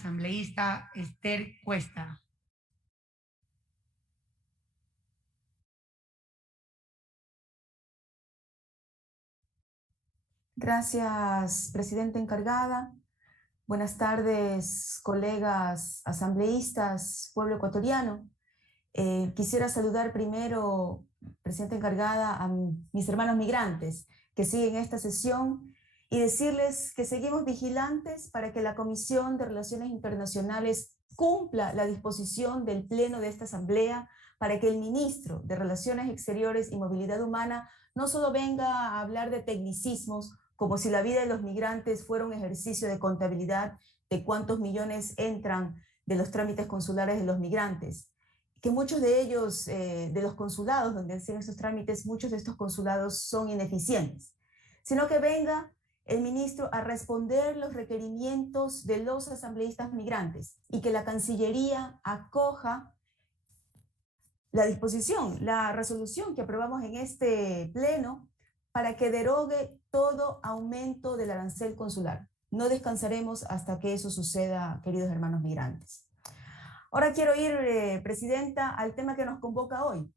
asambleísta Esther Cuesta. Gracias, presidenta encargada. Buenas tardes, colegas asambleístas, pueblo ecuatoriano. Quisiera saludar primero, presidenta encargada, a mis hermanos migrantes que siguen esta sesión y decirles que seguimos vigilantes para que la Comisión de Relaciones Internacionales cumpla la disposición del Pleno de esta Asamblea para que el ministro de Relaciones Exteriores y Movilidad Humana no solo venga a hablar de tecnicismos, como si la vida de los migrantes fuera un ejercicio de contabilidad de cuántos millones entran de los trámites consulares de los migrantes, que muchos de ellos, de los consulados donde hacen estos trámites, muchos de estos consulados son ineficientes, sino que venga el ministro a responder los requerimientos de los asambleístas migrantes y que la Cancillería acoja la disposición, la resolución que aprobamos en este pleno para que derogue todo aumento del arancel consular. No descansaremos hasta que eso suceda, queridos hermanos migrantes. Ahora quiero ir, presidenta, al tema que nos convoca hoy.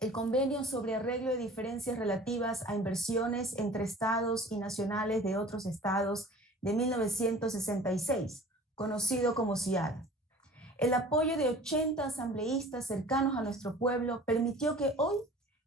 El convenio sobre arreglo de diferencias relativas a inversiones entre estados y nacionales de otros estados de 1966, conocido como CIAD. El apoyo de 80 asambleístas cercanos a nuestro pueblo permitió que hoy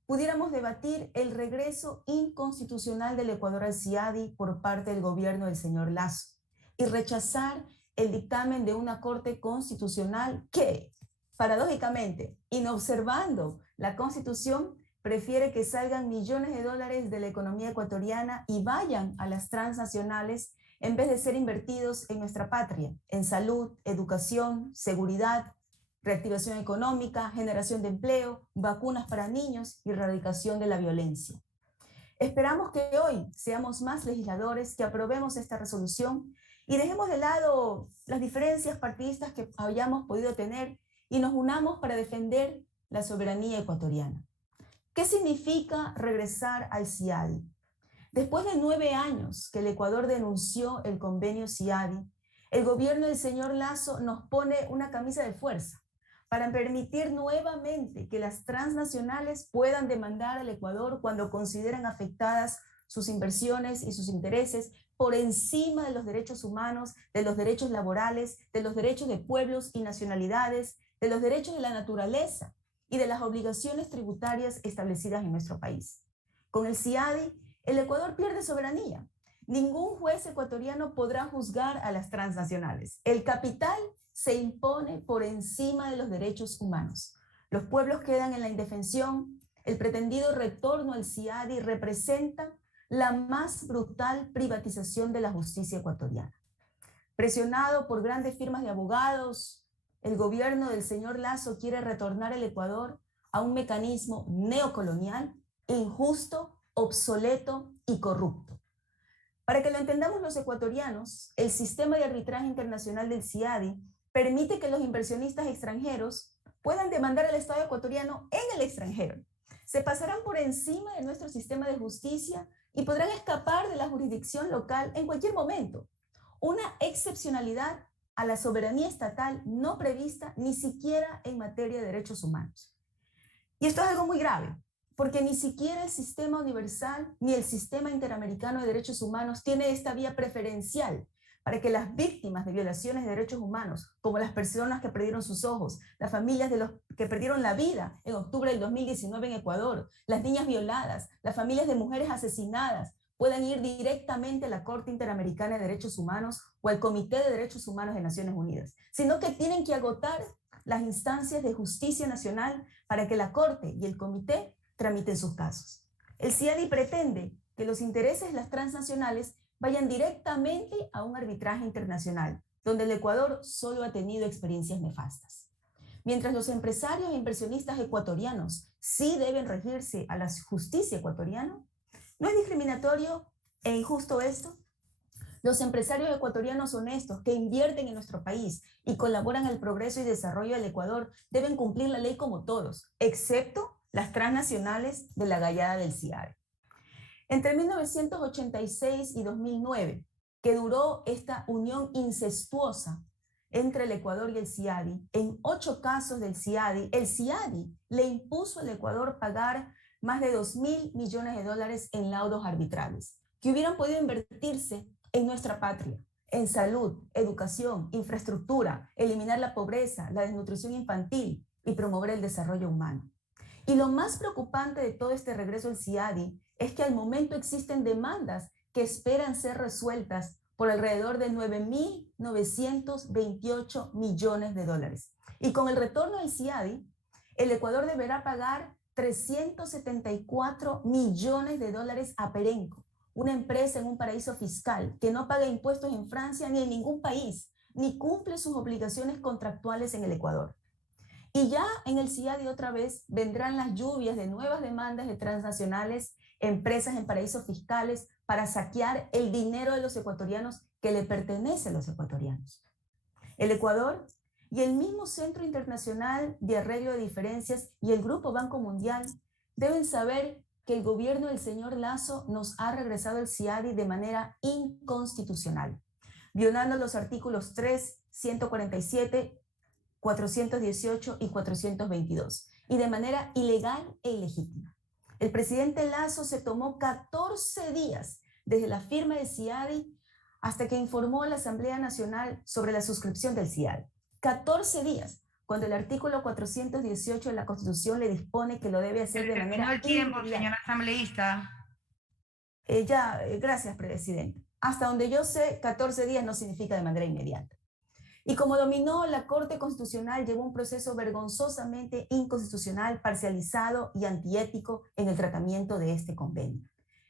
pudiéramos debatir el regreso inconstitucional del Ecuador al CIADI por parte del gobierno del señor Lasso y rechazar el dictamen de una Corte Constitucional que, paradójicamente, inobservando la Constitución, prefiere que salgan millones de dólares de la economía ecuatoriana y vayan a las transnacionales en vez de ser invertidos en nuestra patria, en salud, educación, seguridad, reactivación económica, generación de empleo, vacunas para niños y erradicación de la violencia. Esperamos que hoy seamos más legisladores, que aprobemos esta resolución y dejemos de lado las diferencias partidistas que hayamos podido tener y nos unamos para defender la soberanía ecuatoriana. ¿Qué significa regresar al CIADI? Después de 9 años que el Ecuador denunció el convenio CIADI, el gobierno del señor Lasso nos pone una camisa de fuerza para permitir nuevamente que las transnacionales puedan demandar al Ecuador cuando consideran afectadas sus inversiones y sus intereses por encima de los derechos humanos, de los derechos laborales, de los derechos de pueblos y nacionalidades, de los derechos de la naturaleza y de las obligaciones tributarias establecidas en nuestro país. Con el CIADI, el Ecuador pierde soberanía. Ningún juez ecuatoriano podrá juzgar a las transnacionales. El capital se impone por encima de los derechos humanos. Los pueblos quedan en la indefensión. El pretendido retorno al CIADI representa la más brutal privatización de la justicia ecuatoriana. Presionado por grandes firmas de abogados, el gobierno del señor Lasso quiere retornar el Ecuador a un mecanismo neocolonial, injusto, obsoleto y corrupto. Para que lo entendamos los ecuatorianos, el sistema de arbitraje internacional del CIADI permite que los inversionistas extranjeros puedan demandar al Estado ecuatoriano en el extranjero. Se pasarán por encima de nuestro sistema de justicia y podrán escapar de la jurisdicción local en cualquier momento. Una excepcionalidad a la soberanía estatal no prevista ni siquiera en materia de derechos humanos. Y esto es algo muy grave, porque ni siquiera el sistema universal ni el sistema interamericano de derechos humanos tiene esta vía preferencial para que las víctimas de violaciones de derechos humanos, como las personas que perdieron sus ojos, las familias de los que perdieron la vida en octubre del 2019 en Ecuador, las niñas violadas, las familias de mujeres asesinadas, puedan ir directamente a la Corte Interamericana de Derechos Humanos o al Comité de Derechos Humanos de Naciones Unidas, sino que tienen que agotar las instancias de justicia nacional para que la Corte y el Comité tramiten sus casos. El CIADI pretende que los intereses de las transnacionales vayan directamente a un arbitraje internacional, donde el Ecuador solo ha tenido experiencias nefastas. Mientras los empresarios e inversionistas ecuatorianos sí deben regirse a la justicia ecuatoriana, ¿no es discriminatorio e injusto esto? Los empresarios ecuatorianos honestos que invierten en nuestro país y colaboran al progreso y desarrollo del Ecuador deben cumplir la ley como todos, excepto las transnacionales de la gallada del CIADI. Entre 1986 y 2009, que duró esta unión incestuosa, entre el Ecuador y el CIADI. En 8 casos del CIADI, el CIADI le impuso al Ecuador pagar más de $2.000 millones en laudos arbitrales, que hubieran podido invertirse en nuestra patria, en salud, educación, infraestructura, eliminar la pobreza, la desnutrición infantil y promover el desarrollo humano. Y lo más preocupante de todo este regreso al CIADI es que al momento existen demandas que esperan ser resueltas por alrededor de $9.928 millones. Y con el retorno al CIADI, el Ecuador deberá pagar $374 millones a Perenco, una empresa en un paraíso fiscal que no paga impuestos en Francia ni en ningún país, ni cumple sus obligaciones contractuales en el Ecuador. Y ya en el CIADI otra vez vendrán las lluvias de nuevas demandas de transnacionales, empresas en paraísos fiscales, para saquear el dinero de los ecuatorianos que le pertenece a los ecuatorianos. El Ecuador y el mismo Centro Internacional de Arreglo de Diferencias y el Grupo Banco Mundial deben saber que el gobierno del señor Lasso nos ha regresado el CIADI de manera inconstitucional, violando los artículos 3, 147, 418 y 422, y de manera ilegal e ilegítima. El presidente Lasso se tomó 14 días desde la firma del CIADI hasta que informó a la Asamblea Nacional sobre la suscripción del CIADI. 14 días, cuando el artículo 418 de la Constitución le dispone que lo debe hacer de manera el tiempo, inmediata. señora asambleísta. Gracias, presidente. Hasta donde yo sé, 14 días no significa de manera inmediata. Y como dominó, la Corte Constitucional llevó un proceso vergonzosamente inconstitucional, parcializado y antiético en el tratamiento de este convenio.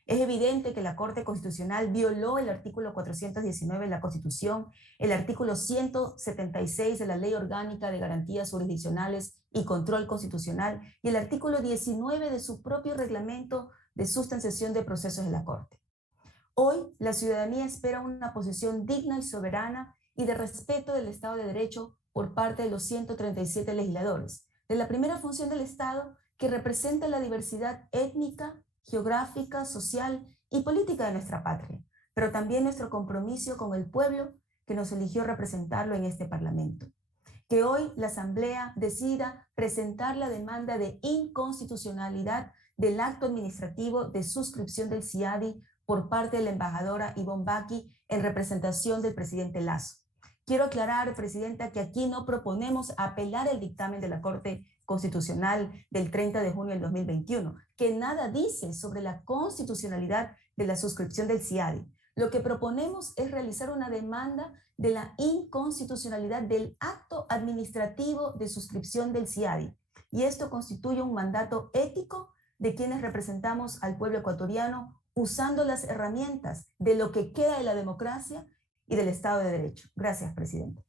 Es evidente que la Corte Constitucional violó el artículo 419 de la Constitución, el artículo 176 de la Ley Orgánica de Garantías Jurisdiccionales y Control Constitucional y el artículo 19 de su propio reglamento de sustanciación de procesos de la Corte. Hoy, la ciudadanía espera una posición digna y soberana y de respeto del Estado de Derecho por parte de los 137 legisladores, de la primera función del Estado que representa la diversidad étnica, geográfica, social y política de nuestra patria, pero también nuestro compromiso con el pueblo que nos eligió representarlo en este Parlamento. Que hoy la Asamblea decida presentar la demanda de inconstitucionalidad del acto administrativo de suscripción del CIADI por parte de la embajadora Ivonne Bacchi en representación del presidente Lasso. Quiero aclarar, presidenta, que aquí no proponemos apelar el dictamen de la Corte Constitucional del 30 de junio del 2021, que nada dice sobre la constitucionalidad de la suscripción del CIADI. Lo que proponemos es realizar una demanda de la inconstitucionalidad del acto administrativo de suscripción del CIADI. Y esto constituye un mandato ético de quienes representamos al pueblo ecuatoriano usando las herramientas de lo que queda de la democracia y del Estado de Derecho. Gracias, presidente.